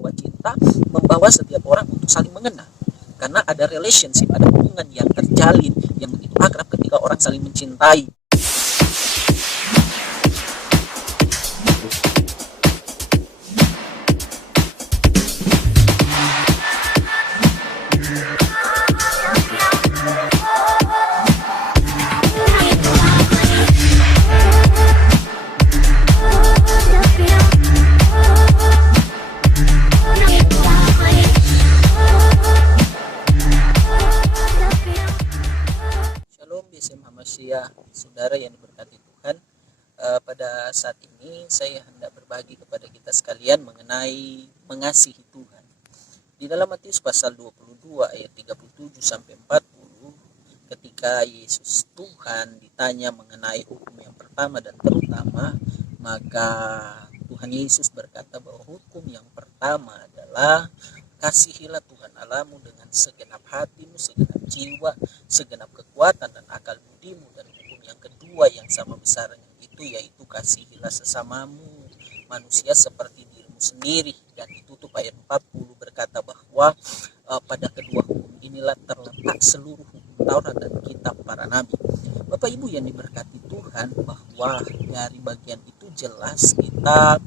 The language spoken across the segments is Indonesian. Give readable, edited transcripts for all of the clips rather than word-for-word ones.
bahwa cinta membawa setiap orang untuk saling mengenal. Karena ada relationship, ada hubungan yang terjalin, yang begitu akrab ketika orang saling mencintai. Shalom BC Muhammadiyah, saudara yang diberkati Tuhan. Pada saat ini saya hendak berbagi kepada kita sekalian mengenai mengasihi Tuhan. Di dalam Matius pasal 22 ayat 37 sampai 40, ketika Yesus Tuhan ditanya mengenai hukum yang pertama dan terutama, maka Tuhan Yesus berkata bahwa hukum yang pertama adalah kasihilah Tuhan Allahmu dengan segenap hatimu, segenap jiwa, segenap kekuatan dan akal budimu. Dan hukum yang kedua yang sama besarnya itu yaitu kasihilah sesamamu manusia seperti dirimu sendiri. Dan ditutup ayat 40 berkata bahwa pada kedua hukum inilah terletak seluruh hukum Taurat dan kitab para nabi. Bapak Ibu yang diberkati Tuhan, bahwa dari bagian itu jelas kita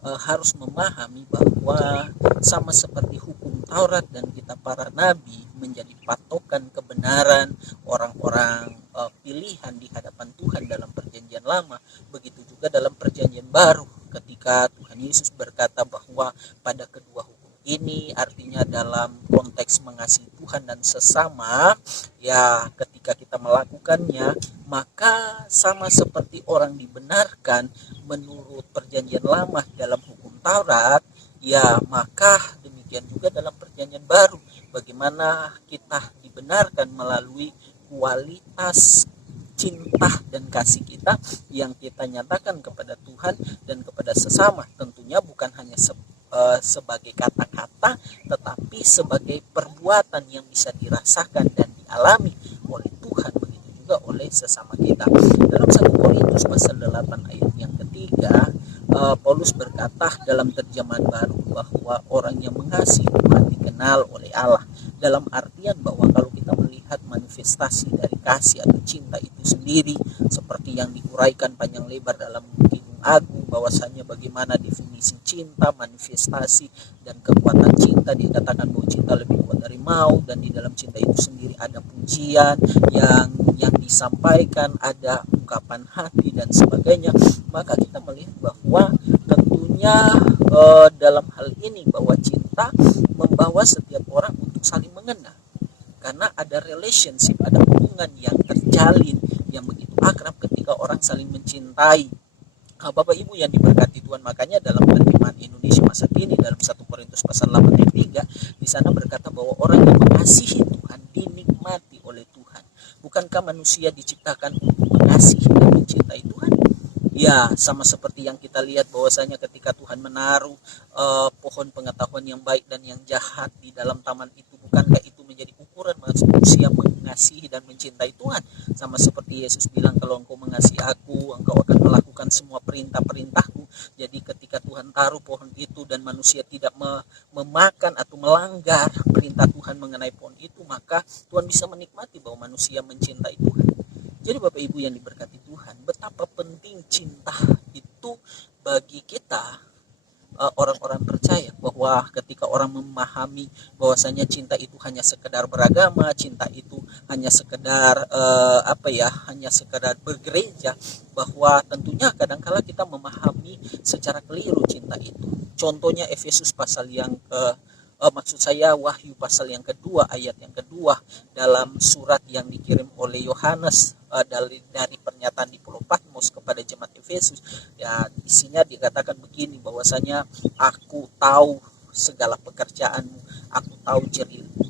harus memahami bahwa sama seperti hukum Taurat dan kitab para nabi menjadi patokan kebenaran orang-orang pilihan di hadapan Tuhan dalam perjanjian lama, begitu juga dalam perjanjian baru ketika Tuhan Yesus berkata bahwa pada kedua hukum ini, artinya dalam konteks mengasihi Tuhan dan sesama, ya ketika kita melakukannya maka sama seperti orang dibenarkan menurut perjanjian lama dalam hukum Taurat, ya maka demikian juga dalam perjanjian baru bagaimana kita dibenarkan melalui kualitas cinta dan kasih kita yang kita nyatakan kepada Tuhan dan kepada sesama, tentunya bukan hanya sebagai kata-kata tetapi sebagai perbuatan yang bisa dirasakan dan dialami oleh Tuhan, begitu juga oleh sesama kita. Dalam 1 Korintus pasal 8 ayat yang ketiga, Paulus berkata dalam terjemahan baru bahwa orang yang mengasihi Tuhan dikenal oleh Allah, dalam artian bahwa kalau kita melihat manifestasi dari kasih atau cinta itu sendiri seperti yang diuraikan panjang lebar dalam Kidung Agung, bahwasanya bagaimana definisi cinta, manifestasi dan kekuatan cinta. Dikatakan bahwa cinta lebih kuat dari maut, dan di dalam cinta itu sendiri ada pujian yang disampaikan, ada ungkapan hati dan sebagainya. Maka kita melihat bahwa tentunya dalam hal ini bahwa cinta membawa setiap orang untuk saling mengenal, karena ada relationship, ada hubungan yang terjalin yang begitu akrab ketika orang saling mencintai. Bapak Ibu yang diberkati Tuhan, makanya dalam terjemahan Indonesia masa kini dalam 1 Korintus pasal 8 ayat 3 di sana berkata bahwa orang yang mengasihi Tuhan dinikmati oleh Tuhan. Bukankah manusia diciptakan untuk mengasihi dan mencintai Tuhan? Ya, sama seperti yang kita lihat bahwasanya ketika Tuhan menaruh pohon pengetahuan yang baik dan yang jahat di dalam taman itu, bukankah itu menjadi ukuran manusia mengasihi dan mencintai Tuhan? Sama seperti Yesus bilang, kalau engkau mengasihi aku, engkau akan melakukan semua perintah-perintahku. Jadi ketika Tuhan taruh pohon itu dan manusia tidak memakan atau melanggar perintah Tuhan mengenai pohon itu, maka Tuhan bisa menikmati bahwa manusia mencintai Tuhan. Jadi Bapak Ibu yang diberkati Tuhan, betapa penting cinta itu bagi kita orang-orang percaya, bahwa ketika orang memahami bahwasanya cinta itu hanya sekedar beragama, cinta itu hanya sekedar hanya sekedar bergereja, bahwa tentunya kadangkala kita memahami secara keliru cinta itu. Contohnya Efesus pasal yang Wahyu pasal yang kedua ayat yang kedua dalam surat yang dikirim oleh Yohanes dari pernyataan di Pulau Patmos kepada jemaat Efesus. Ya, isinya dikatakan begini, bahwasanya aku tahu segala pekerjaanmu, aku tahu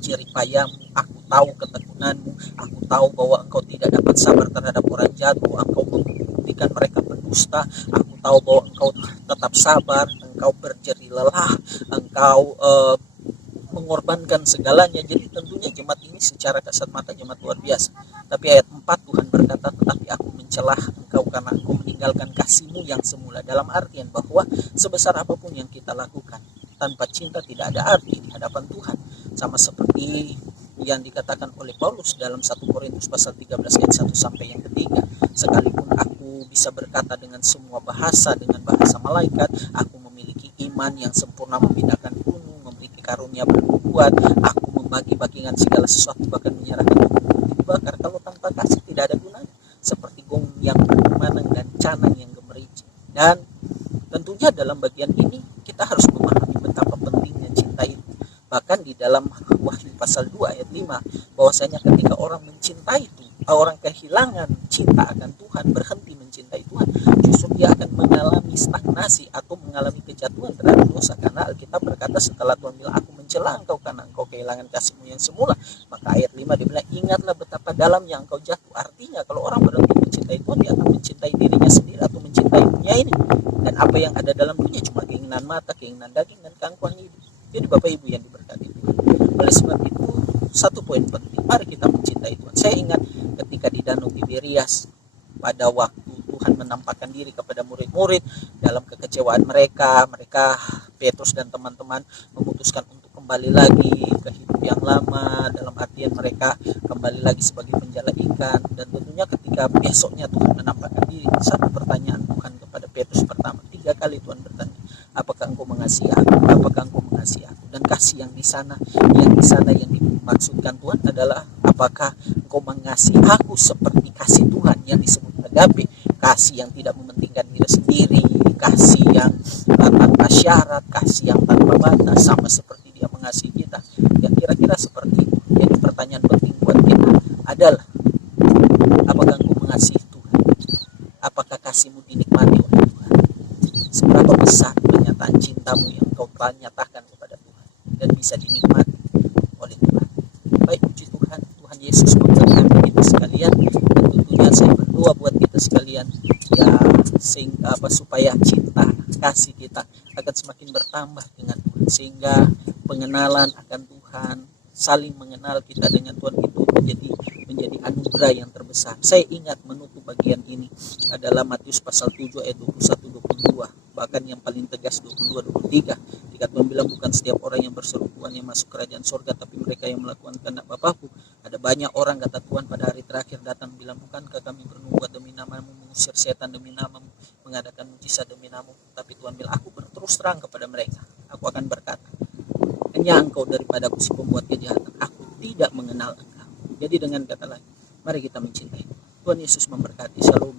jerih payahmu, aku tahu ketekunanmu, aku tahu bahwa engkau tidak dapat sabar terhadap orang jatuh, engkau membuktikan mereka berdusta, aku tahu bahwa engkau tetap sabar, engkau berjerih lelah, engkau mengorbankan segalanya. Jadi tentunya jemaat ini secara kasat mata jemaat luar biasa. Tapi ayat 4 Tuhan berkata, tetapi aku mencelah engkau karena engkau meninggalkan kasihmu yang semula. Dalam artian bahwa sebesar apapun yang kita lakukan, tanpa cinta tidak ada arti di hadapan Tuhan. Sama seperti yang dikatakan oleh Paulus dalam 1 Korintus pasal 13 ayat 1 sampai yang ketiga. Sekalipun aku bisa berkata dengan semua bahasa, dengan bahasa malaikat, aku memiliki iman yang sempurna memindahkan gunung, memiliki karunia bernubuat, aku membagi-bagikan segala sesuatu, bahkan menyerahkan tubuhku dibakar, kalau tanpa kasih tidak ada gunanya, seperti gong yang berkumandang dan canang yang gemericik. Dan tentunya dalam bagian ini kita harus memahami betapa pentingnya cinta itu. Bahkan di dalam Wahyu pasal 2 ayat 5, bahwasanya ketika orang mencintai itu, orang kehilangan cinta akan Tuhan, berhenti mencintai Tuhan, justru dia akan mengalami stagnasi atau mengalami kejatuhan terhadap dosa. Karena Alkitab berkata, setelah Tuhan bilang, aku mencela engkau karena engkau kehilangan kasihmu yang semula, maka ayat 5 dia bilang, ingatlah betapa dalamnya engkau jatuh. Artinya kalau orang berhenti mencintai Tuhan, dia akan mencintai dirinya sendiri atau mencintai dunia ini, dan apa yang ada dalam dunia cuma keinginan mata, keinginan daging, dan keangkuhan hidup. Jadi Bapak Ibu yang diberkati Tuhan, oleh sebab itu satu poin penting, mari kita mencintai Tuhan. Saya ingat ketika di Danau Tiberias, pada waktu Tuhan menampakkan diri kepada murid-murid dalam kekecewaan mereka, Petrus dan teman-teman memutuskan untuk kembali lagi ke hidup yang lama, dalam artian mereka kembali lagi sebagai penjala ikan. Dan tentunya ketika besoknya Tuhan menampakkan diri, satu pertanyaan Tuhan kepada Petrus pertama, 3 kali Tuhan bertanya, apakah engkau mengasihi aku? Apakah engkau mengasihi aku? Dan kasih yang di sana yang dimaksudkan Tuhan adalah, apakah engkau mengasihi aku seperti kasih Tuhan yang disebut agape, kasih yang tidak mementingkan diri sendiri, kasih yang tanpa syarat, kasih yang tanpa batas, sama seperti dia mengasihi kita. Yang kira-kira seperti itu. Jadi pertanyaan penting buat kita adalah, apakah engkau mengasihi Tuhan? Apakah kasihmu dinikmati oleh Tuhan? Seberapa besar pernyataan cintamu yang kau telah nyatakan kepada Tuhan dan bisa dinikmati oleh Tuhan? Baik, puji Tuhan, Tuhan Yesus memberkati kita sekalian. Dan tentunya saya berdoa buat kita sekalian, ya, sehingga supaya cinta kasih kita akan semakin bertambah dengan Tuhan, sehingga pengenalan akan Tuhan, saling mengenal kita dengan Tuhan itu menjadi anugerah yang terbesar. Saya ingat menutup bagian ini adalah Matius pasal 7 ayat 21-22, bahkan yang paling tegas 22-23, ketika Tuhan bilang, bukan setiap orang yang berseru Tuhan yang masuk kerajaan surga, tapi mereka yang melakukan kehendak Bapakku. Ada banyak orang, kata Tuhan, pada hari terakhir datang bilang, bukankah kami bernubuat demi namamu, mengusir setan demi namamu, mengadakan mujizat demi namamu? Tapi Tuhan bilang, aku berterus terang kepada mereka, aku akan berkata, hanya engkau daripadaku si pembuat kejahatan, aku tidak mengenal engkau. Jadi dengan kata lain, mari kita mencintai. Tuhan Yesus memberkati. Shalom.